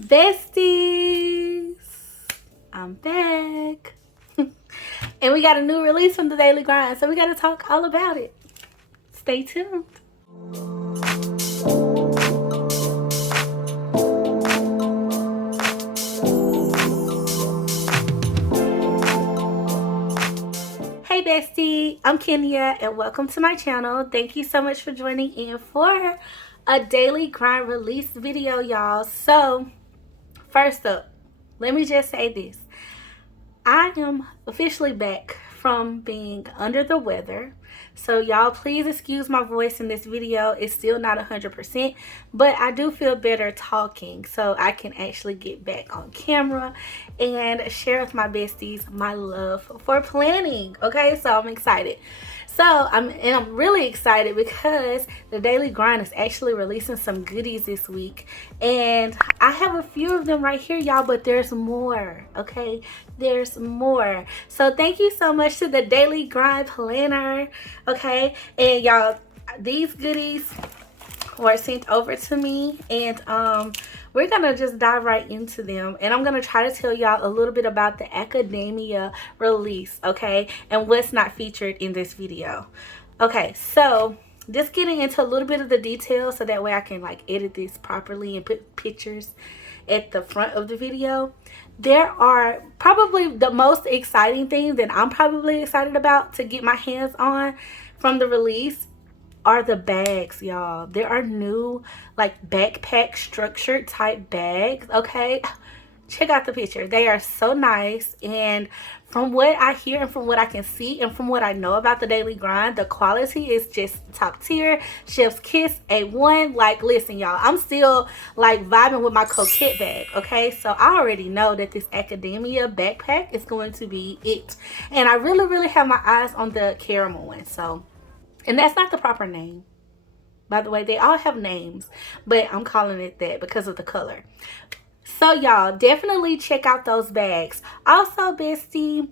Besties, I'm back. And we got a new release from the Daily Grind, so we got to talk all about it. Stay tuned. Hey bestie, I'm Kenya and welcome to my channel. Thank you so much for joining in for a Daily Grind release video, y'all. So first up, let me just say this. I am officially back from being under the weather. So y'all please excuse my voice in this video. It's still not 100%, but I do feel better talking so I can actually get back on camera and share with my besties my love for planning. Okay, so I'm excited. So I'm really excited because the Daily Grind is actually releasing some goodies this week, and I have a few of them right here, y'all, but there's more. Okay, there's more. So thank you so much to the Daily Grind planner. Okay, and y'all, these goodies were sent over to me, and we're gonna just dive right into them, and I'm gonna try to tell y'all a little bit about the academia release, okay, and what's not featured in this video. Okay, so just getting into a little bit of the details so that way I can like edit this properly and put pictures at the front of the video. There are probably the most exciting things that I'm probably excited about to get my hands on from the release are the bags, y'all. There are new like backpack structured type bags. Okay, check out the picture. They are so nice, and from what I hear and from what I can see and from what I know about the Daily Grind, the quality is just top tier. Chef's kiss, A1. Like, listen, y'all, I'm still like vibing with my coquette bag. Okay, so I already know that this academia backpack is going to be it, and I really have my eyes on the caramel one. So, and that's not the proper name, by the way. They all have names, but I'm calling it that because of the color. So y'all definitely check out those bags. Also, bestie,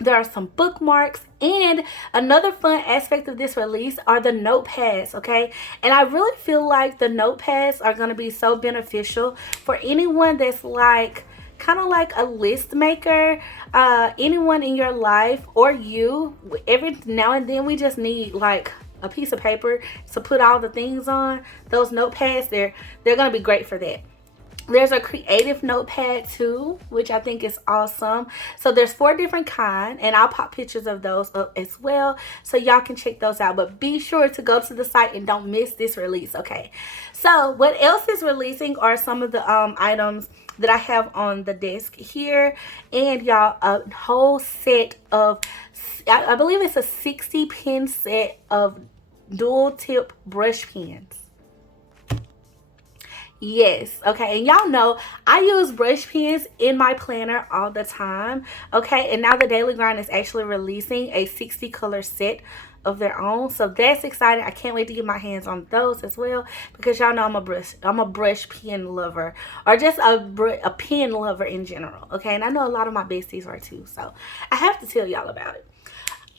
there are some bookmarks, and another fun aspect of this release are the notepads, okay? And I really feel like the notepads are going to be so beneficial for anyone that's like kind of like a list maker, anyone in your life, or you. Every now and then we just need like a piece of paper to put all the things on. Those notepads, they're gonna be great for that. There's a creative notepad too, which I think is awesome. So there's 4 different kinds, and I'll pop pictures of those up as well so y'all can check those out. But be sure to go to the site and don't miss this release. Okay, so what else is releasing are some of the items that I have on the desk here, and y'all, a whole set of, I believe it's a 60 pen set of dual tip brush pens. Yes, okay, and y'all know I use brush pens in my planner all the time. Okay, and now the Daily Grind is actually releasing a 60 color set of their own, so that's exciting. I can't wait to get my hands on those as well, because y'all know I'm a brush pen lover, or just a pen lover in general. Okay, and I know a lot of my besties are too, so I have to tell y'all about it.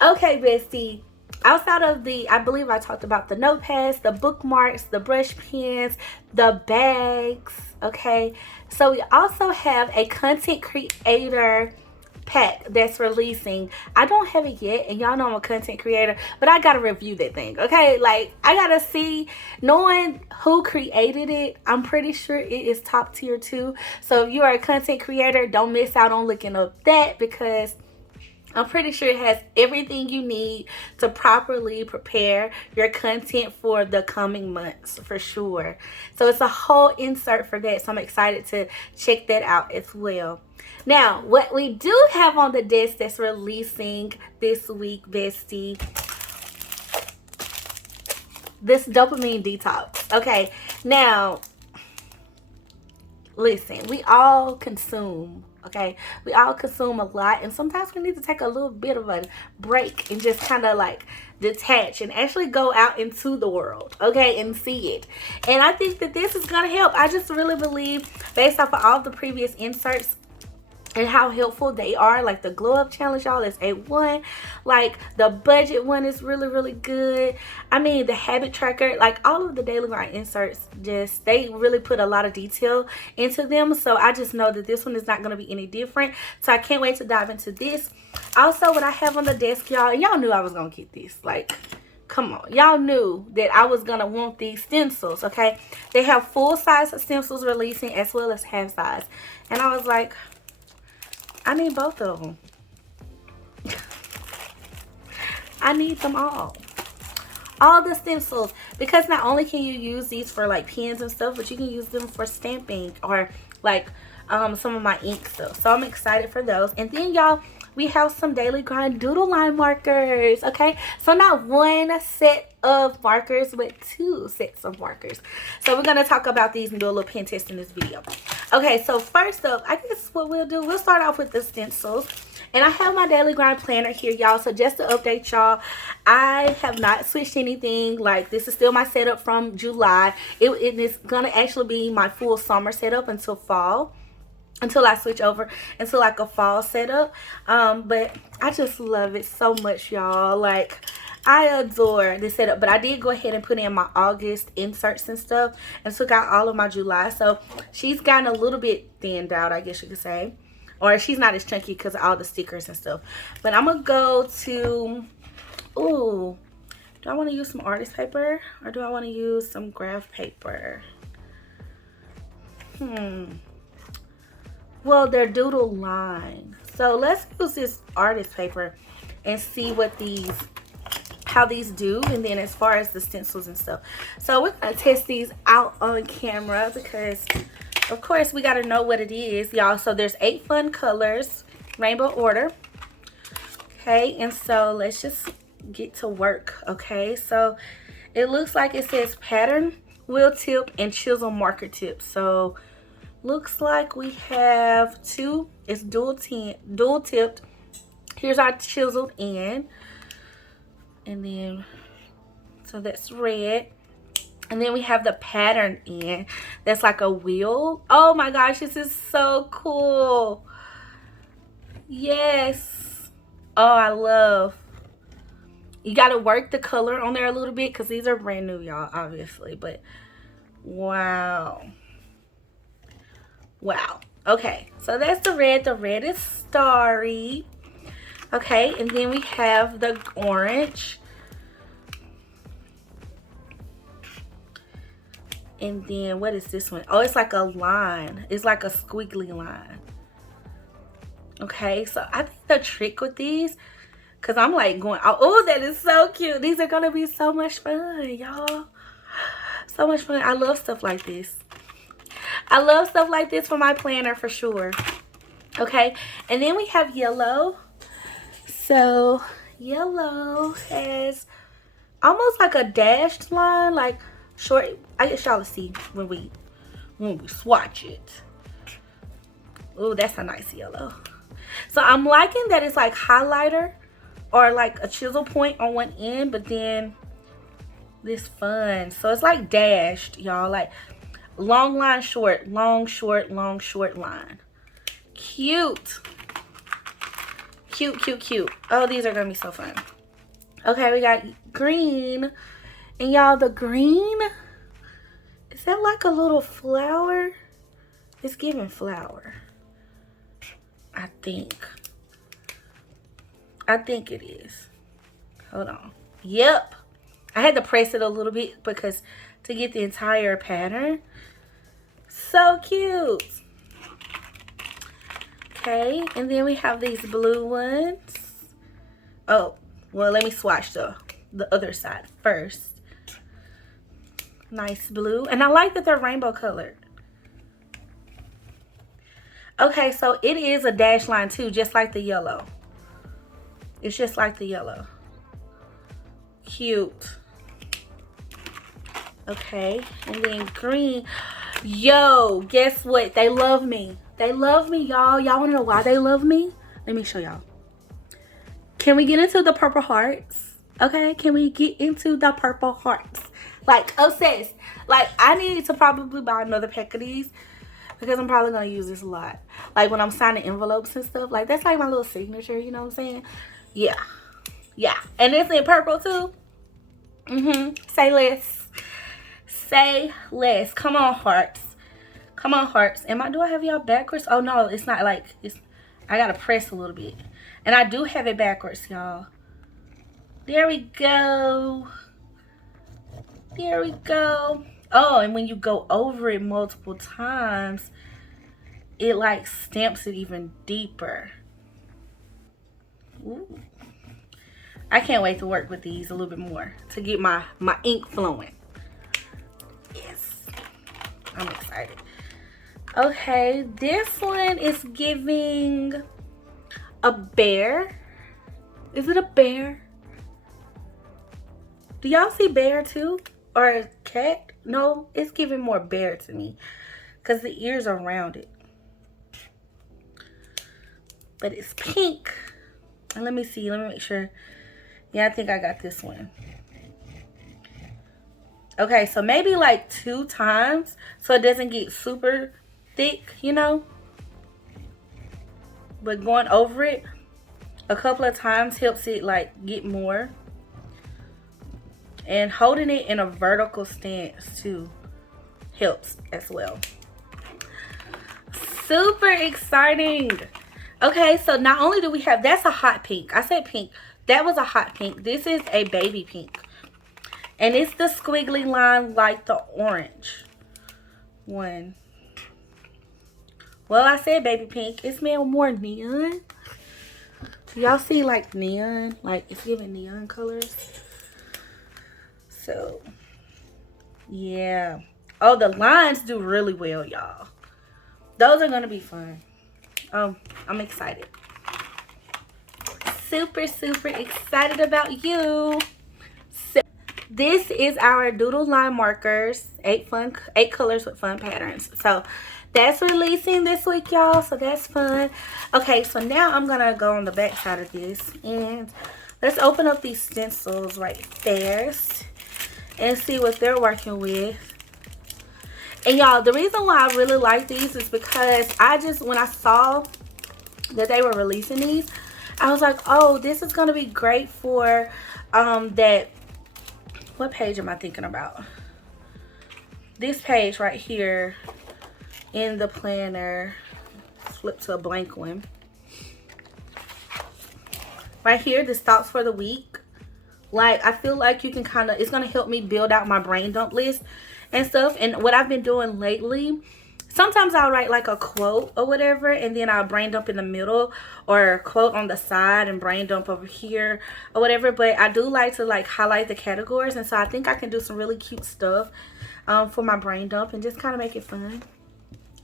Okay, bestie, outside of the, I believe I talked about the notepads, the bookmarks, the brush pens, the bags. Okay, so we also have a content creator pack that's releasing. I don't have it yet, and y'all know I'm a content creator, but I gotta review that thing. Okay, like I gotta see, knowing who created it, I'm pretty sure it is top tier too. So if you are a content creator, don't miss out on looking up that, because I'm pretty sure it has everything you need to properly prepare your content for the coming months, for sure. So it's a whole insert for that, so I'm excited to check that out as well. Now, what we do have on the desk that's releasing this week, bestie, this Dopamine Detox. Okay, now, listen, we all consume. Okay, we all consume a lot, and sometimes we need to take a little bit of a break and just kind of like detach and actually go out into the world, okay, and see it. And I think that this is gonna help. I just really believe, based off of all the previous inserts and how helpful they are. Like the glow up challenge, y'all, is A1. Like the budget one is really, really good. I mean, the habit tracker, like all of the daily grind inserts, just they really put a lot of detail into them. So I just know that this one is not going to be any different. So I can't wait to dive into this. Also, what I have on the desk, y'all, and y'all knew I was going to get this. Like, come on, y'all knew that I was gonna want these stencils. Okay, they have full size stencils releasing as well as half size, and I was like, I need both of them. I need them all the stencils, because not only can you use these for like pens and stuff, but you can use them for stamping or like some of my ink stuff. So I'm excited for those. And then y'all, we have some daily grind doodle line markers. Okay, so not one set of markers, but 2 sets of markers. So we're going to talk about these and do a little pen test in this video. Okay, so first up, I guess what we'll do, we'll start off with the stencils. And I have my daily grind planner here, y'all. So just to update y'all, I have not switched anything. Like, this is still my setup from July. It is going to actually be my full summer setup until fall, until I switch over into like a fall setup. But I just love it so much, y'all. Like, I adore this setup. But I did go ahead and put in my August inserts and stuff and took out all of my July. So she's gotten a little bit thinned out, I guess you could say. Or she's not as chunky because of all the stickers and stuff. But I'm going to go to, ooh, do I want to use some artist paper? Or do I want to use some graph paper? Well, they're doodle line. So let's use this artist paper and see what how these do. And then as far as the stencils and stuff. So we're going to test these out on camera because, of course, we got to know what it is, y'all. So there's 8 fun colors, rainbow order. Okay, and so let's just get to work. Okay, so it looks like it says pattern, wheel tip, and chisel marker tip. So looks like we have 2. It's dual tipped. Here's our chiseled end, and then so that's red. And then we have the pattern end. That's like a wheel. Oh my gosh, this is so cool. Yes. Oh, I love. You got to work the color on there a little bit because these are brand new, y'all, obviously. But wow. Wow. Okay, so that's the red. The red is starry. Okay, and then we have the orange. And then what is this one? Oh, it's like a line. It's like a squiggly line. Okay, so I think the trick with these, because I'm like going, oh, that is so cute. These are going to be so much fun, y'all. So much fun. I love stuff like this. I love stuff like this for my planner for sure. Okay, and then we have yellow. So yellow has almost like a dashed line, like short. I guess y'all will see when we swatch it. Oh, that's a nice yellow. So I'm liking that it's like highlighter or like a chisel point on one end, but then this fun. So it's like dashed, y'all, like long line, short, long, short, long, short line. Cute. Cute, cute, cute. Oh, these are gonna be so fun. Okay, we got green. And y'all, the green, is that like a little flower? It's giving flower. I think it is. Hold on. Yep. I had to press it a little bit because to get the entire pattern. So cute. Okay, and then we have these blue ones. Oh, well, let me swatch the other side first. Nice blue. And I like that they're rainbow colored. Okay, so it is a dash line too, just like the yellow. It's just like the yellow. Cute. Okay, and then green. Yo, guess what? They love me. They love me, y'all. Y'all want to know why they love me? Let me show y'all. Can we get into the purple hearts? Okay, can we get into the purple hearts? Like, obsessed. Like, I need to probably buy another pack of these because I'm probably going to use this a lot. like when I'm signing envelopes and stuff. Like that's like my little signature, you know what I'm saying? Yeah. Yeah. And it's in purple too. Say less. Say less. Come on, hearts. Come on, hearts. Do I have y'all backwards? Oh no, it's not like it's. I gotta press a little bit, and I do have it backwards, y'all. There we go. There we go. Oh, and when you go over it multiple times, it like stamps it even deeper. Ooh. I can't wait to work with these a little bit more to get my ink flowing. Yes, I'm excited. Okay, this one is giving a bear. Is it a bear? Do y'all see bear too? Or a cat? No, it's giving more bear to me because the ears are rounded. But it's pink. And let me see. Let me make sure. Yeah, I think I got this one. Okay, so maybe like 2 times so it doesn't get super thick, you know. But going over it a couple of times helps it like get more. And holding it in a vertical stance too helps as well. Super exciting. Okay, so not only do we have, that's a hot pink. I said pink. That was a hot pink. This is a baby pink. And it's the squiggly line like the orange one. Well, I said baby pink. It smells more neon. Y'all see like neon? Like it's giving neon colors. So, yeah. Oh, the lines do really well, y'all. Those are going to be fun. I'm excited. Super, super excited about you. So, this is our Doodle line markers. 8 colors with fun patterns. So, that's releasing this week, y'all. So, that's fun. Okay, so now I'm going to go on the back side of this. And let's open up these stencils right there and see what they're working with. And y'all, the reason why I really like these is because when I saw that they were releasing these, I was like, oh, this is going to be great for that. What page am I thinking about? This page right here in the planner. Flip to a blank one. Right here, this thoughts for the week. Like, I feel like you can kind of, it's going to help me build out my brain dump list and stuff. And what I've been doing lately, sometimes I'll write like a quote or whatever, and then I'll brain dump in the middle, or quote on the side and brain dump over here or whatever. But I do like to like highlight the categories, and so I think I can do some really cute stuff for my brain dump and just kind of make it fun,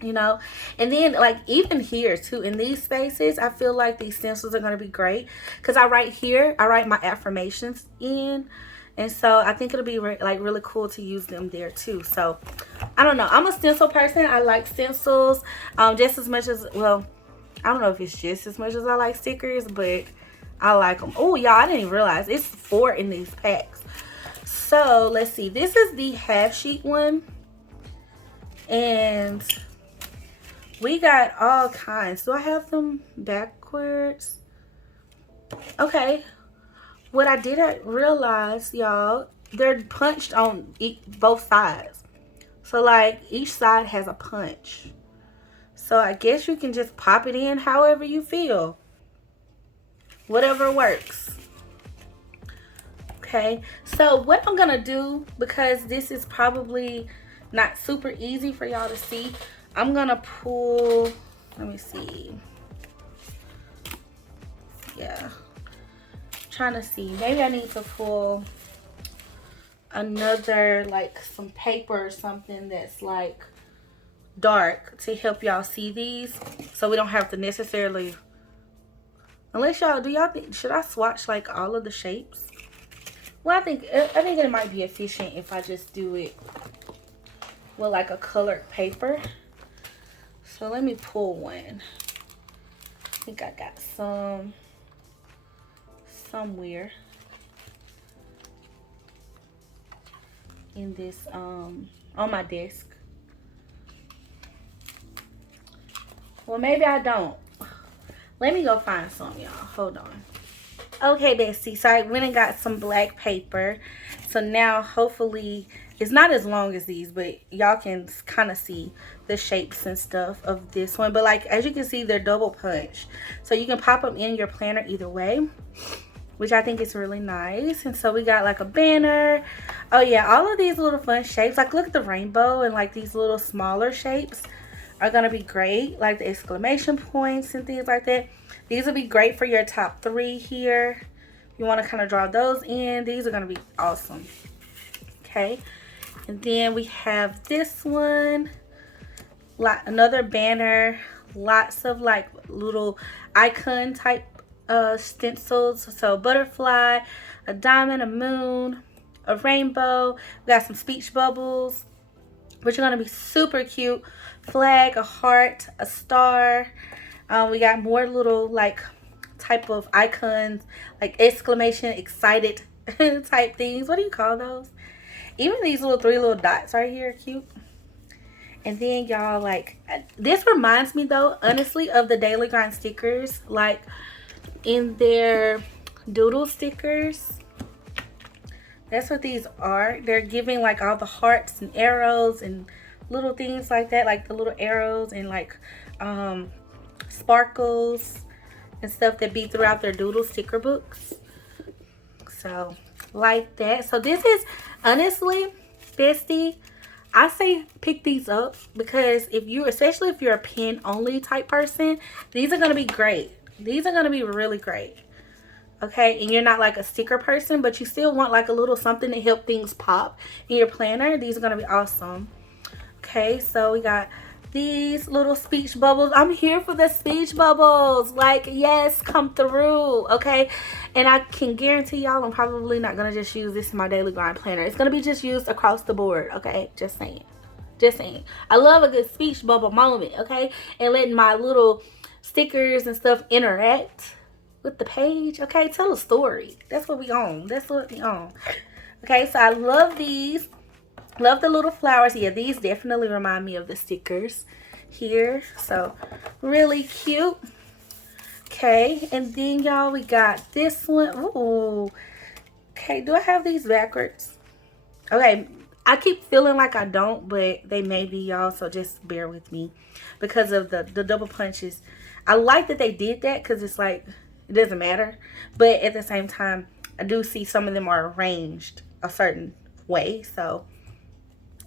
you know. And then like even here too, in these spaces, I feel like these stencils are going to be great because I write my affirmations in. And so I think it'll be like really cool to use them there too. So I don't know, I'm a stencil person. I like stencils just as much as, well, I don't know if it's just as much as I like stickers, but I like them. Oh y'all, I didn't even realize it's 4 in these packs. So let's see, this is the half sheet one, and we got all kinds. Do I have them backwards? Okay. What I didn't realize, y'all, they're punched on both sides. So, like, each side has a punch. So, I guess you can just pop it in however you feel. Whatever works. Okay. So, what I'm going to do, because this is probably not super easy for y'all to see, I'm going to pull, let me see. Yeah. Trying to see, maybe I need to pull another, like some paper or something that's like dark to help y'all see these, so we don't have to necessarily, unless y'all, do y'all think, should I swatch like all of the shapes? Well, I think it might be efficient if I just do it with like a colored paper. So let me pull one. I think I got some somewhere in this on my desk. Well, maybe I don't. Let me go find some, y'all. Hold on. Okay, Bestie, so I went and got some black paper. So now, hopefully, it's not as long as these, but y'all can kind of see the shapes and stuff of this one. But, like, as you can see, they're double punch. So you can pop them in your planner either way, which I think is really nice. And so we got, like, a banner. Oh, yeah, all of these little fun shapes. Like, look at the rainbow and, like, these little smaller shapes are going to be great. Like, the exclamation points and things like that. These will be great for your top 3 here. You want to kind of draw those in. These are going to be awesome. Okay. And then we have this one. Another banner. Lots of like little icon type stencils. So butterfly, a diamond, a moon, a rainbow. We got some speech bubbles, which are going to be super cute. Flag, a heart, a star. We got more little like type of icons, like exclamation, excited type things. What do you call those? Even these little 3 little dots right here, cute. And then y'all, like, this reminds me though, honestly, of the Daily Grind stickers, like in their Doodle stickers. That's what these are. They're giving like all the hearts and arrows and little things like that, like the little arrows and like sparkles and stuff that be throughout their Doodle sticker books. So like that. So this is honestly, Bestie, I say pick these up, because if you, especially if you're a pen only type person, these are going to be great. These are going to be really great. Okay, and you're not like a sticker person, but you still want like a little something to help things pop in your planner. These are going to be awesome. Okay, so we got these little speech bubbles. I'm here for the speech bubbles. Like, yes, come through. Okay, and I can guarantee y'all I'm probably not going to just use this in my Daily Grind planner. It's going to be just used across the board. Okay, just saying. Just saying. I love a good speech bubble moment. Okay, and letting my little stickers and stuff interact with the page. Okay, tell a story. That's what we on. That's what we on. Okay, so I love these. Love the little flowers. Yeah, these definitely remind me of the stickers here. So really cute. Okay, and then y'all, we got this one. Ooh. Okay, do I have these backwards? Okay, I keep feeling like I don't, but they may be, y'all, so just bear with me because of the double punches. I like that they did that, because it's like, it doesn't matter, but at the same time, I do see some of them are arranged a certain way, so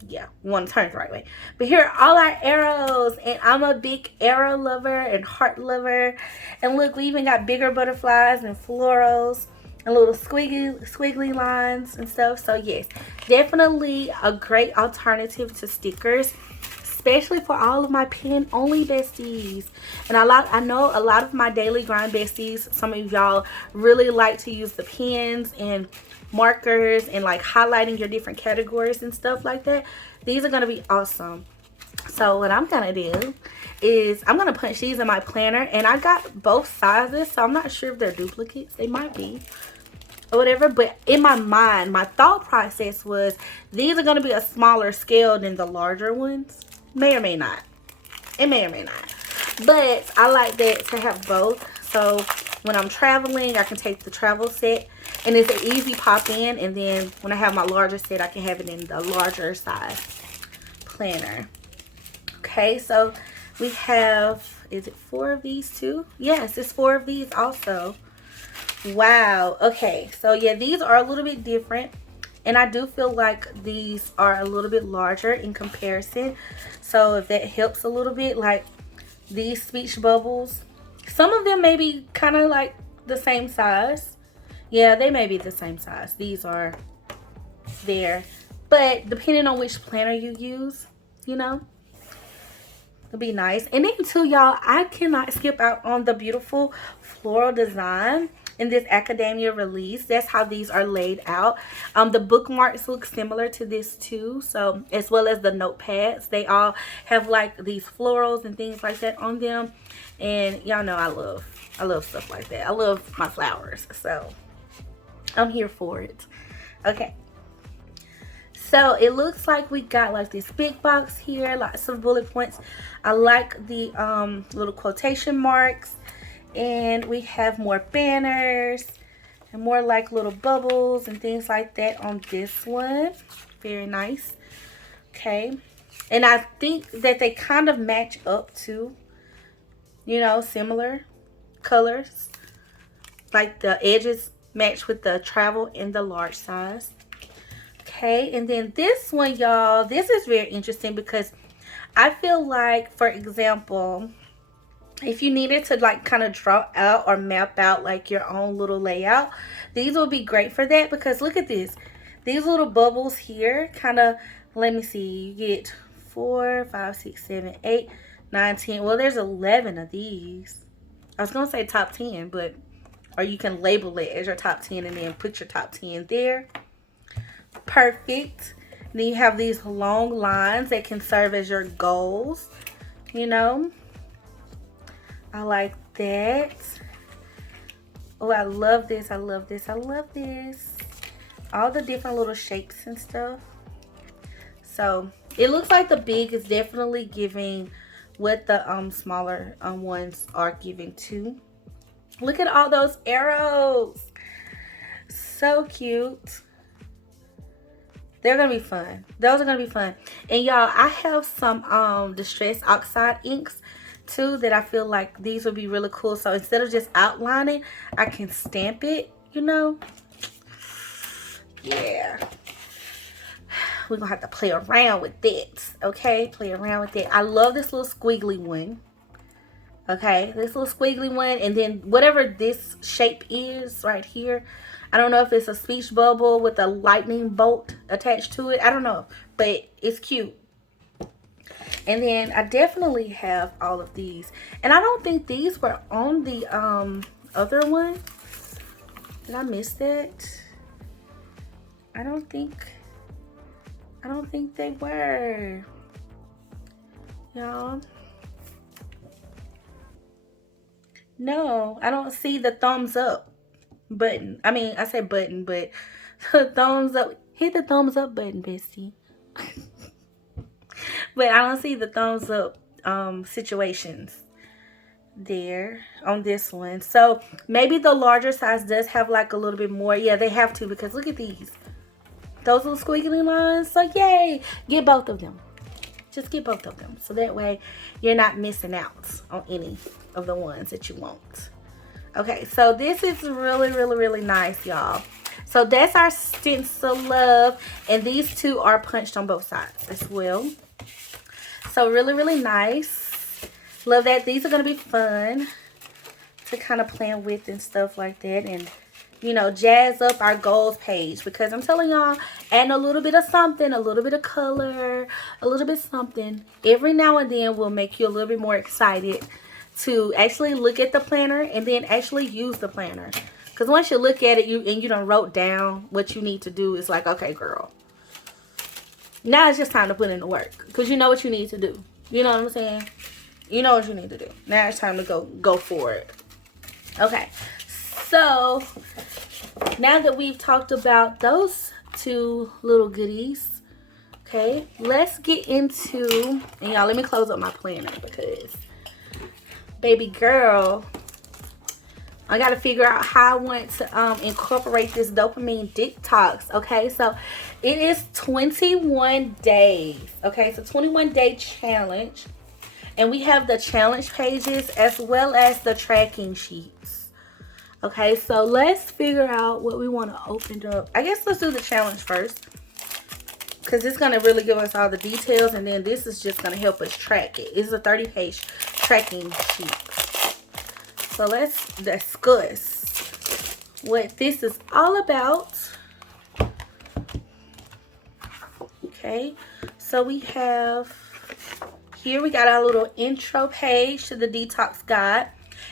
yeah, we want to turn it the right way. But here are all our arrows, and I'm a big arrow lover and heart lover. And look, we even got bigger butterflies and florals and little squiggly lines and stuff. So yes, definitely a great alternative to stickers, especially for all of my pen only besties. And I know a lot of my Daily Grind besties, some of y'all really like to use the pens and markers and like highlighting your different categories and stuff like that. These are going to be awesome. So what I'm going to do is I'm going to punch these in my planner, and I got both sizes, so I'm not sure if they're duplicates. They might be or whatever, but in my mind, my thought process was these are going to be a smaller scale than the larger ones. May or may not. It may or may not. But I like that to have both. So when I'm traveling, I can take the travel set, and it's an easy pop in. And then when I have my larger set, I can have it in the larger size planner. Okay, so we have, is it 4 of these too? Yes, it's 4 of these also. Wow. Okay, so yeah, these are a little bit different. And I do feel like these are a little bit larger in comparison. So if that helps a little bit, like these speech bubbles, some of them may be kind of like the same size. Yeah, they may be the same size. These are there. But depending on which planner you use, you know, it'll be nice. And then too, y'all, I cannot skip out on the beautiful floral design in this academia release. That's how these are laid out. The bookmarks look similar to this too, so as well as the notepads, they all have like these florals and things like that on them. And y'all know I love stuff like that. I love my flowers, so I'm here for it. Okay, So it looks like we got like this big box here, lots of bullet points. I like the little quotation marks, and we have more banners and more like little bubbles and things like that on this one. Very nice. Okay, and I think that they kind of match up too, you know, similar colors, like the edges match with the travel in the large size. Okay, and then this one, y'all, this is very interesting because I feel like, for example, if you needed to like kind of draw out or map out like your own little layout, these will be great for that. Because look at this, these little bubbles here kind of, let me see, you get 4, 5, 6, 7, 8, 9, 10. Well, there's 11 of these. I was gonna say top 10, but, or you can label it as your top 10 and then put your top 10 there. Perfect. Then you have these long lines that can serve as your goals, you know. I like that. Oh, I love this. I love this. I love this. All the different little shapes and stuff. So it looks like the big is definitely giving what the smaller ones are giving too. Look at all those arrows. So cute. They're gonna be fun. Those are gonna be fun. And y'all, I have some distress oxide inks too that I feel like these would be really cool. So instead of just outlining, I can stamp it, you know. Yeah, we're gonna have to play around with it. Okay, play around with it. I love this little squiggly one. Okay, this little squiggly one, and then whatever this shape is right here, I don't know if it's a speech bubble with a lightning bolt attached to it. I don't know, but it's cute. And then I definitely have all of these, and I don't think these were on the other one. Did I miss that? I don't think they were, y'all. No, I don't see the thumbs up button. I mean, I said button, but thumbs up. Hit the thumbs up button, bestie. But I don't see the thumbs up situations there on this one. So maybe the larger size does have like a little bit more. Yeah, they have to, because look at these. Those little squiggly lines. So yay, get both of them. Just get both of them. So that way you're not missing out on any of the ones that you want. Okay, so this is really, really, really nice, y'all. So that's our stencil love, and these two are punched on both sides as well. So really, really nice. Love that. These are going to be fun to kind of plan with and stuff like that, and you know, jazz up our goals page, because I'm telling y'all, adding a little bit of something, a little bit of color, a little bit something every now and then will make you a little bit more excited to actually look at the planner and then actually use the planner. Because once you look at it, you done wrote down what you need to do, it's like, okay, girl, now it's just time to put in the work, because you know what you need to do. You know what I'm saying? You know what you need to do. Now it's time to go for it. Okay, so now that we've talked about those two little goodies, okay, let's get into, and y'all, let me close up my planner, because baby girl, I got to figure out how I want to incorporate this dopamine detox. Okay, so it is 21 days. Okay, so 21-day challenge. And we have the challenge pages as well as the tracking sheets. Okay, so let's figure out what we want to open up. I guess let's do the challenge first, because it's going to really give us all the details. And then this is just going to help us track it. It's a 30-page tracking sheet. So let's discuss what this is all about. Okay, so we have here, we got our little intro page to the detox guide.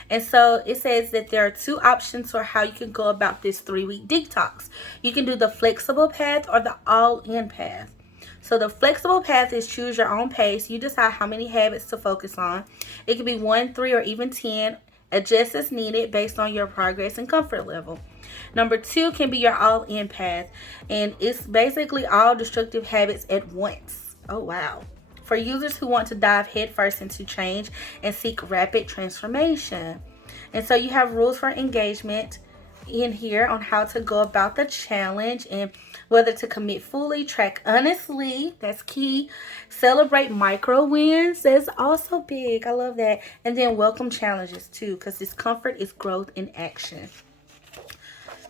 And so it says that there are two options for how you can go about this 3-week detox. You can do the flexible path or the all-in path. So the flexible path is choose your own pace. You decide how many habits to focus on. It could be 1, 3, or even 10. Adjust as needed based on your progress and comfort level. Number 2 can be your all-in path, and it's basically all destructive habits at once. Oh, wow. For users who want to dive headfirst into change and seek rapid transformation. And so you have rules for engagement in here on how to go about the challenge and whether to commit fully, track honestly, that's key, celebrate micro wins, that's also big, I love that, and then welcome challenges too, because discomfort is growth in action.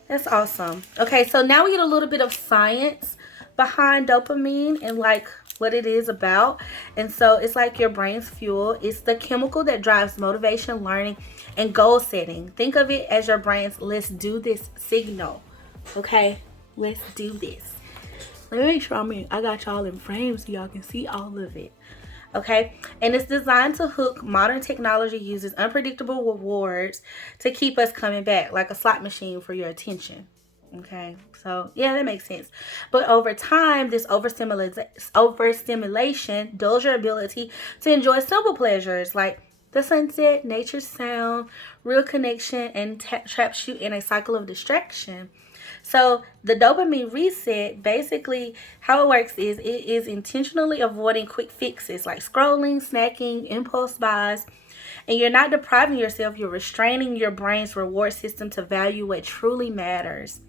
That's awesome. Okay, so now we get a little bit of science behind dopamine and like what it is about. And so it's like your brain's fuel. It's the chemical that drives motivation, learning, and goal setting. Think of it as your brain's let's do this signal. Okay, let's do this. Let me make sure I got y'all in frames so y'all can see all of it. Okay, and it's designed to hook. Modern technology uses unpredictable rewards to keep us coming back, like a slot machine for your attention. Okay, so yeah, that makes sense. But over time, this overstimulation dulls your ability to enjoy simple pleasures like the sunset, nature's sound, real connection, and traps you in a cycle of distraction. So the dopamine reset, basically how it works is it is intentionally avoiding quick fixes like scrolling, snacking, impulse buys, and you're not depriving yourself, you're restraining your brain's reward system to value what truly matters.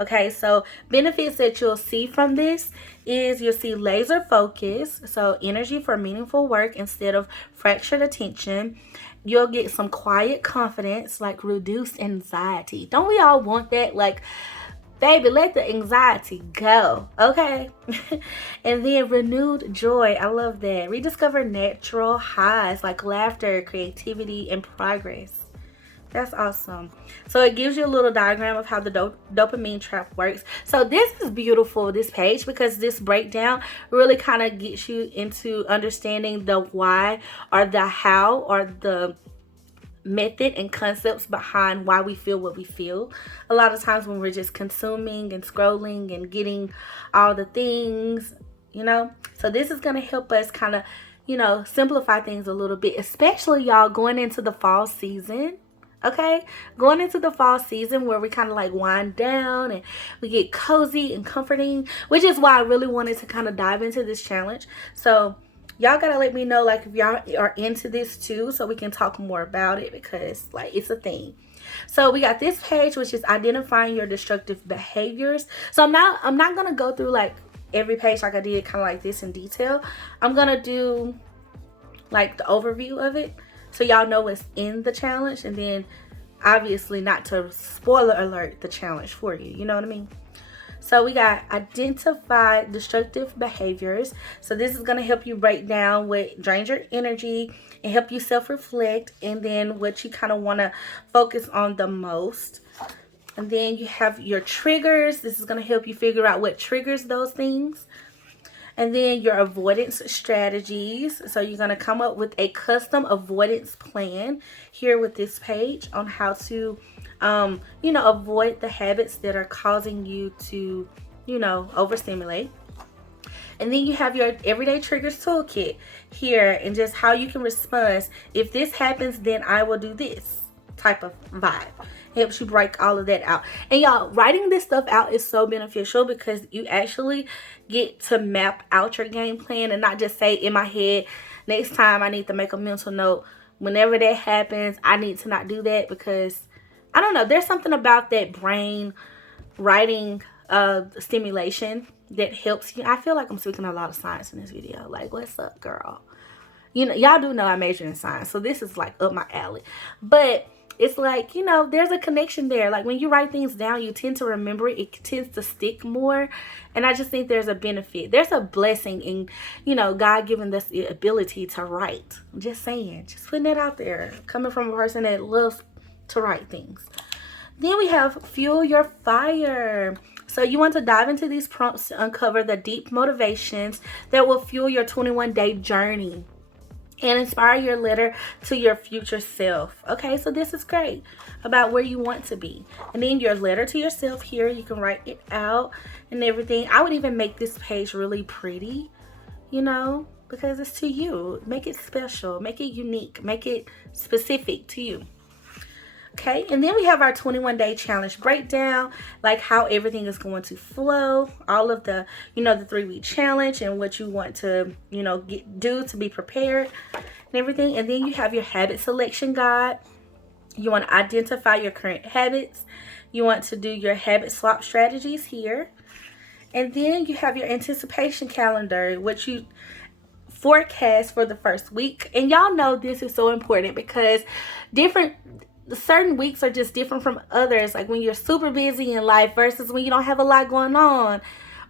Okay, so benefits that you'll see from this is you'll see laser focus, so energy for meaningful work instead of fractured attention. You'll get some quiet confidence, like reduced anxiety. Don't we all want that? Like, baby, let the anxiety go, okay? And then renewed joy. I love that. Rediscover natural highs like laughter, creativity, and progress. That's awesome. So it gives you a little diagram of how the dopamine trap works. So this is beautiful, this page, because this breakdown really kind of gets you into understanding the why or the how or the method and concepts behind why we feel what we feel. A lot of times when we're just consuming and scrolling and getting all the things, you know. So this is going to help us kind of, you know, simplify things a little bit, especially y'all going into the fall season. Okay, going into the fall season where we kind of like wind down and we get cozy and comforting, which is why I really wanted to kind of dive into this challenge. So y'all gotta let me know like if y'all are into this too, so we can talk more about it, because like it's a thing. So we got this page, which is identifying your destructive behaviors. So I'm not gonna go through like every page like I did kind of like this in detail. I'm gonna do like the overview of it, so y'all know what's in the challenge, and then obviously not to spoiler alert the challenge for you, you know what I mean? So we got identify destructive behaviors. So this is going to help you break down what drains your energy and help you self-reflect, and then what you kind of want to focus on the most. And then you have your triggers. This is going to help you figure out what triggers those things. And then your avoidance strategies. So you're going to come up with a custom avoidance plan here with this page on how to, you know, avoid the habits that are causing you to, you know, overstimulate. And then you have your everyday triggers toolkit here, and just how you can respond. If this happens, then I will do this type of vibe. Helps you break all of that out. And y'all, writing this stuff out is so beneficial because you actually get to map out your game plan and not just say in my head, next time I need to make a mental note. Whenever that happens, I need to not do that, because I don't know, there's something about that brain writing stimulation that helps you. I feel like I'm speaking a lot of science in this video. Like, what's up, girl? You know, y'all do know I major in science, so this is like up my alley. But it's like, you know, there's a connection there. Like when you write things down, you tend to remember it. It tends to stick more. And I just think there's a benefit. There's a blessing in, you know, God giving us the ability to write. I'm just saying, just putting it out there. Coming from a person that loves to write things. Then we have fuel your fire. So you want to dive into these prompts to uncover the deep motivations that will fuel your 21-day journey and inspire your letter to your future self. Okay, so this is great about where you want to be. And then your letter to yourself here, you can write it out and everything. I would even make this page really pretty, you know, because it's to you. Make it special, make it unique, make it specific to you. Okay, and then we have our 21-day challenge breakdown, like how everything is going to flow, all of the, the 3-week challenge and what you want to, do to be prepared and everything. And then you have your habit selection guide. You want to identify your current habits. You want to do your habit swap strategies here. And then you have your anticipation calendar, which you forecast for the first week. And y'all know this is so important because certain weeks are just different from others. Like when you're super busy in life versus when you don't have a lot going on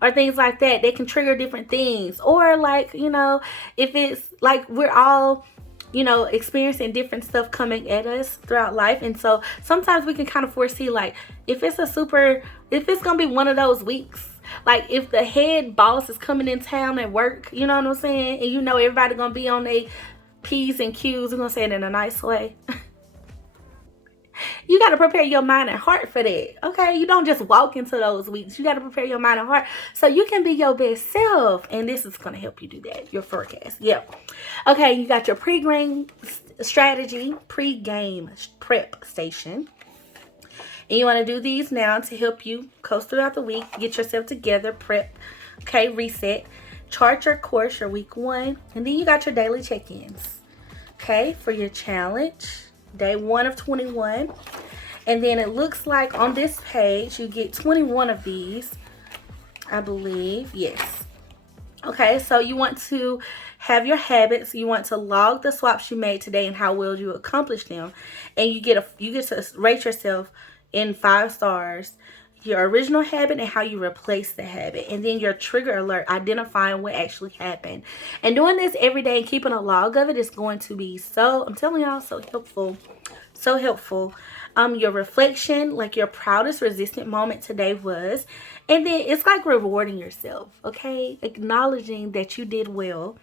or things like that, they can trigger different things. Or like, if it's like we're all experiencing different stuff coming at us throughout life. And so sometimes we can kind of foresee, like, if it's gonna be one of those weeks, like if the head boss is coming in town at work, you know what I'm saying, and everybody gonna be on their P's and Q's, we're gonna say it in a nice way. You got to prepare your mind and heart for that. Okay, you don't just walk into those weeks. You got to prepare your mind and heart so you can be your best self. And this is going to help you do that. Your forecast. Yeah. Okay, you got your pre-game strategy, pre-game prep station. And you want to do these now to help you coast throughout the week, get yourself together, prep, okay, reset, chart your course, your week 1, and then you got your daily check-ins, okay, for your challenge. Day 1 of 21. And then it looks like on this page you get 21 of these, I believe. Yes. Okay, so you want to have your habits. You want to log the swaps you made today and how well you accomplished them. And you get to rate yourself in 5 stars. Your original habit and how you replace the habit. And then your trigger alert, identifying what actually happened. And doing this every day and keeping a log of it is going to be I'm telling y'all, so helpful. So helpful. Your reflection, like your proudest resistant moment today was. And then it's like rewarding yourself, okay? Acknowledging that you did well.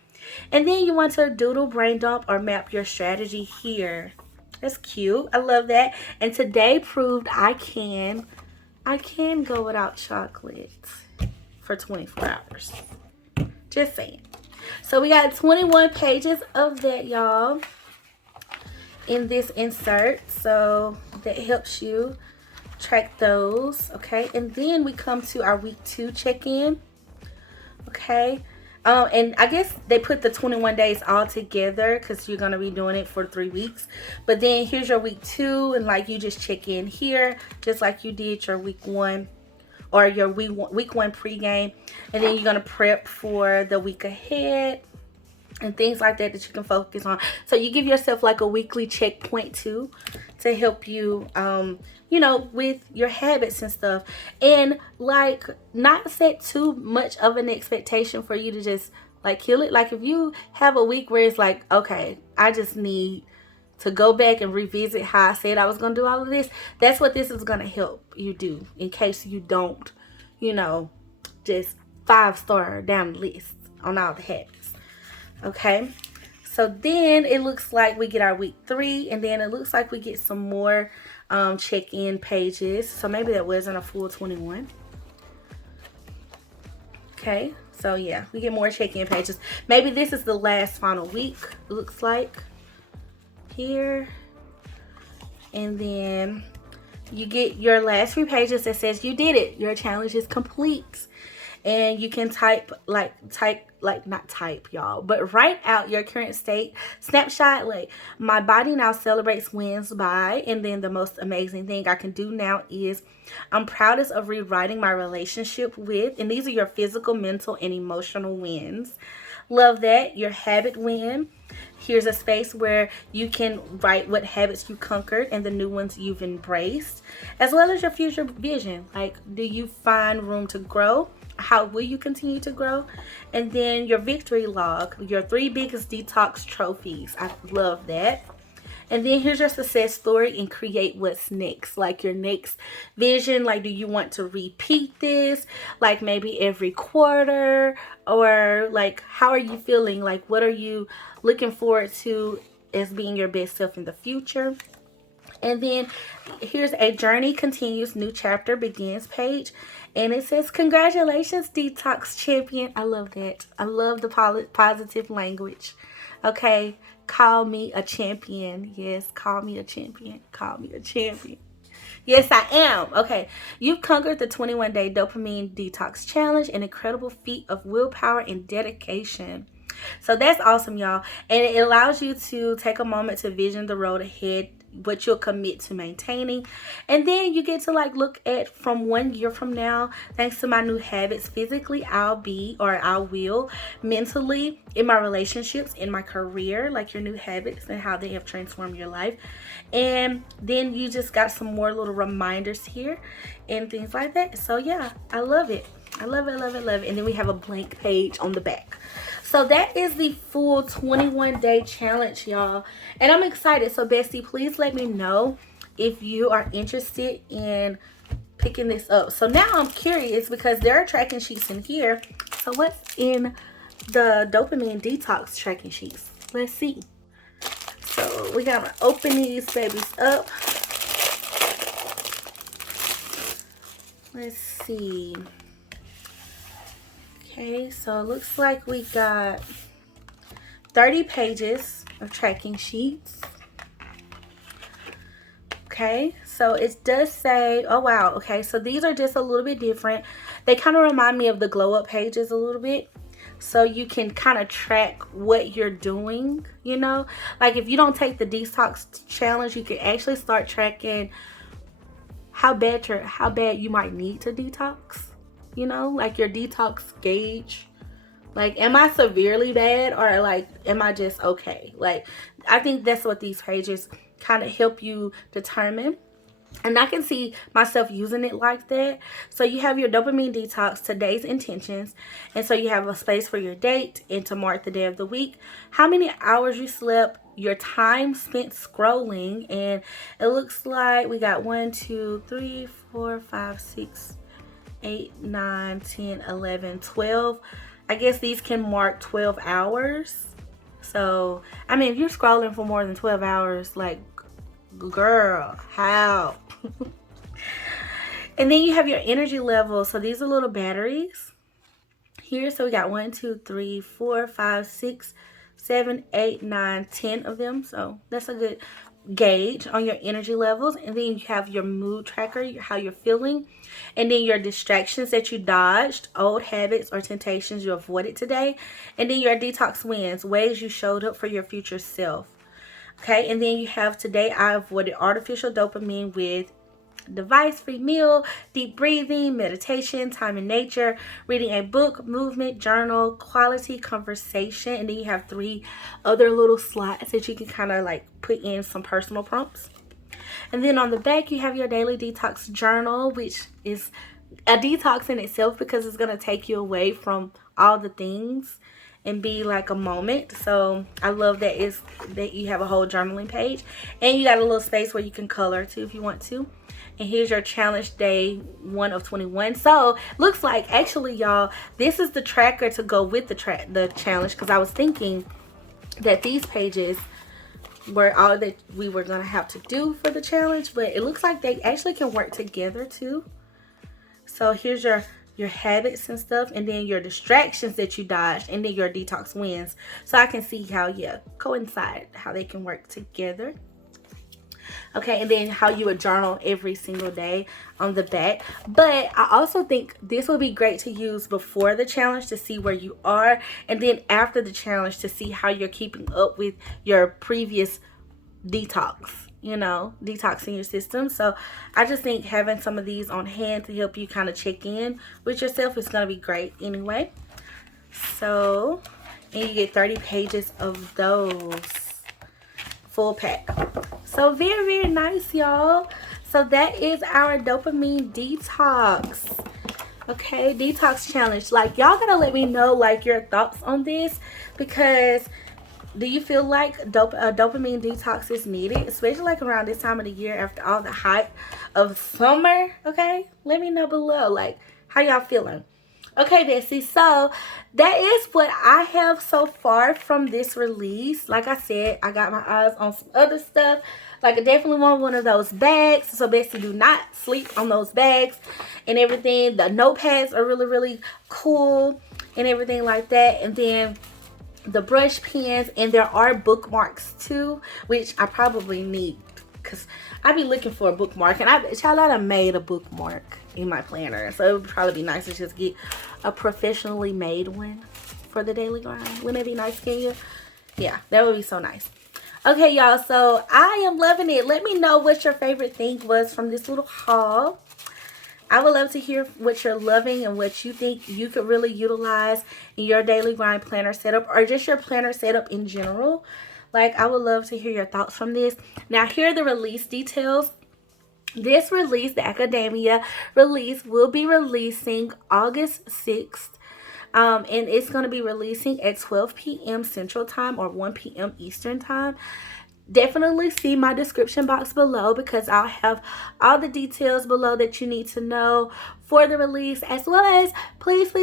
And then you want to doodle, brain dump, or map your strategy here. That's cute. I love that. And today proved I can go without chocolate for 24 hours. Just saying. So we got 21 pages of that, y'all, in this insert. So that helps you track those, okay? And then we come to our week 2 check-in, okay? And I guess they put the 21 days all together because you're going to be doing it for 3 weeks. But then here's your week 2, and like you just check in here just like you did your week 1 or your week 1 pregame. And then you're going to prep for the week ahead and things like that you can focus on. So you give yourself like a weekly checkpoint too to help you, with your habits and stuff. And like not set too much of an expectation for you to just like kill it. Like if you have a week where it's like, okay, I just need to go back and revisit how I said I was going to do all of this. That's what this is going to help you do in case you don't, just 5-star down the list on all the habits. Okay, so then it looks like we get our week 3, and then it looks like we get some more check-in pages. So maybe that wasn't a full 21. Okay, so yeah, we get more check-in pages. Maybe this is the last final week, it looks like here. And then you get your last 3 pages that says you did it. Your challenge is complete. And you can write out your current state snapshot, like my body now celebrates wins by, and then the most amazing thing I can do now is I'm proudest of rewriting my relationship with, and these are your physical, mental, and emotional wins. Love that. Your habit win. Here's a space where you can write what habits you conquered and the new ones you've embraced, as well as your future vision. Like, do you find room to grow? How will you continue to grow? And then your victory log, your 3 biggest detox trophies. I love that. And then here's your success story and create what's next, like your next vision. Like, do you want to repeat this, like maybe every quarter, or like how are you feeling? Like, what are you looking forward to as being your best self in the future? And then here's a journey continues, new chapter begins page. And it says, congratulations, detox champion. I love that. I love the positive language. Okay. Call me a champion. Yes, call me a champion. Call me a champion. Yes, I am. Okay. You've conquered the 21-day dopamine detox challenge, an incredible feat of willpower and dedication. So that's awesome, y'all. And it allows you to take a moment to vision the road ahead, what you'll commit to maintaining. And then you get to like look at from 1 year from now, thanks to my new habits. Physically, I will, mentally, in my relationships, in my career, like your new habits and how they have transformed your life. And then you just got some more little reminders here and things like that. So yeah, I love it. I love it, love it, love it. And then we have a blank page on the back. So that is the full 21-day challenge, y'all. And I'm excited. So Bestie, please let me know if you are interested in picking this up. So now I'm curious because there are tracking sheets in here. So what's in the dopamine detox tracking sheets? Let's see. So we gotta open these babies up. Let's see. Okay, so it looks like we got 30 pages of tracking sheets. Okay, so it does say, oh wow, okay, so these are just a little bit different. They kind of remind me of the glow up pages a little bit. So you can kind of track what you're doing, you know. Like if you don't take the detox challenge, you can actually start tracking how bad you might need to detox. You know, like your detox gauge. Like, am I severely bad or like, am I just okay? Like, I think that's what these pages kind of help you determine. And I can see myself using it like that. So you have your dopamine detox, today's intentions. And so you have a space for your date and to mark the day of the week. How many hours you slept, your time spent scrolling. And it looks like we got 1, 2, 3, 4, 5, 6, 8, 9, 10, 11, 12. I guess these can mark 12 hours. So, I mean, if you're scrolling for more than 12 hours, like, girl, how? And then you have your energy level. So these are little batteries here. So we got 1, 2, 3, 4, 5, 6, 7, 8, 9, 10 of them. So that's a good gauge on your energy levels. And then you have your mood tracker, how you're feeling, and then your distractions that you dodged, old habits or temptations you avoided today, and then your detox wins, ways you showed up for your future self. Okay, and then you have today I avoided artificial dopamine with device-free meal, deep breathing, meditation, time in nature, reading a book, movement, journal, quality conversation. And then you have 3 other little slots that you can kind of like put in some personal prompts. And then on the back you have your daily detox journal, which is a detox in itself because it's going to take you away from all the things and be like a moment. So I love that you have a whole journaling page, and you got a little space where you can color too if you want to. And here's your challenge day 1 of 21. So looks like actually, y'all, this is the tracker to go with the challenge, because I was thinking that these pages were all that we were gonna have to do for the challenge, but it looks like they actually can work together too. So here's your habits and stuff, and then your distractions that you dodged, and then your detox wins. So I can see how coincide, how they can work together. Okay, and then how you would journal every single day on the back. But I also think this would be great to use before the challenge to see where you are, and then after the challenge to see how you're keeping up with your previous detox, detoxing your system. So I just think having some of these on hand to help you kind of check in with yourself is going to be great anyway. So, and you get 30 pages of those, full pack. So very, very nice, y'all. So that is our dopamine detox. Okay, detox challenge. Like, y'all gotta let me know like your thoughts on this, because do you feel like a dopamine detox is needed, especially like around this time of the year after all the hype of summer? Okay, let me know below, like, how y'all feeling. Okay, Bestie, so that is what I have so far from this release. Like I said, I got my eyes on some other stuff. Like, I definitely want one of those bags. So Bestie, do not sleep on those bags and everything. The notepads are really, really cool and everything like that. And then the brush pens, and there are bookmarks too, which I probably need because I be looking for a bookmark, and I done made a bookmark in my planner, so it would probably be nice to just get a professionally made one for the daily grind. Wouldn't it be nice, Kenya? Yeah, that would be so nice. Okay, y'all, so I am loving it. Let me know what your favorite thing was from this little haul. I would love to hear what you're loving and what you think you could really utilize in your daily grind planner setup, or just your planner setup in general. Like, I would love to hear your thoughts from this. Now, here are the release details. This release, the Academia release, will be releasing August 6th. And it's going to be releasing at 12 p.m. Central Time or 1 p.m. Eastern Time. Definitely see my description box below, because I'll have all the details below that you need to know for the release, as well as please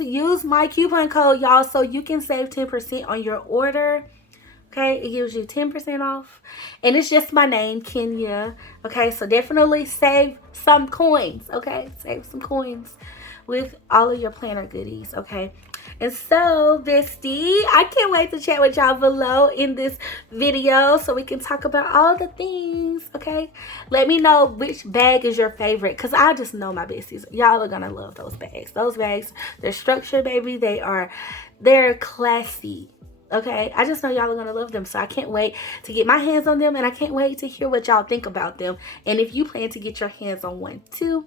use my coupon code, y'all, so you can save 10% on your order. Okay, it gives you 10% off, and it's just my name, Kenya. Okay, so definitely save some coins. Okay, save some coins with all of your planner goodies. Okay, and so, bestie, I can't wait to chat with y'all below in this video so we can talk about all the things. Okay, let me know which bag is your favorite, because I just know my besties, y'all are gonna love those bags. Those bags, they're structured, baby. They're classy. Okay, I just know y'all are gonna love them, so I can't wait to get my hands on them, and I can't wait to hear what y'all think about them, and if you plan to get your hands on one too.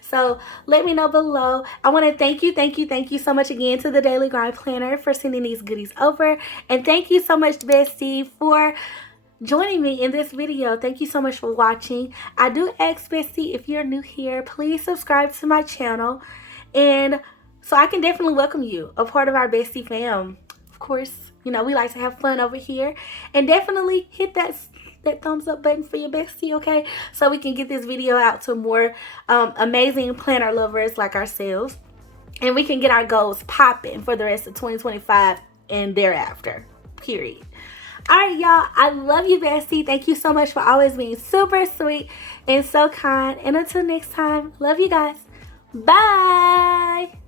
So let me know below. I want to thank you so much again to the Daily Grind Planner for sending these goodies over, and thank you so much, Bestie, for joining me in this video. Thank you so much for watching. I do ask, Bestie, if you're new here, please subscribe to my channel, and so I can definitely welcome you, a part of our Bestie fam. Of course, you know, we like to have fun over here, and definitely hit that thumbs up button for your bestie, okay? So we can get this video out to more amazing planner lovers like ourselves, and we can get our goals popping for the rest of 2025 and thereafter, period. All right, y'all, I love you, bestie. Thank you so much for always being super sweet and so kind, and until next time, love you guys. Bye.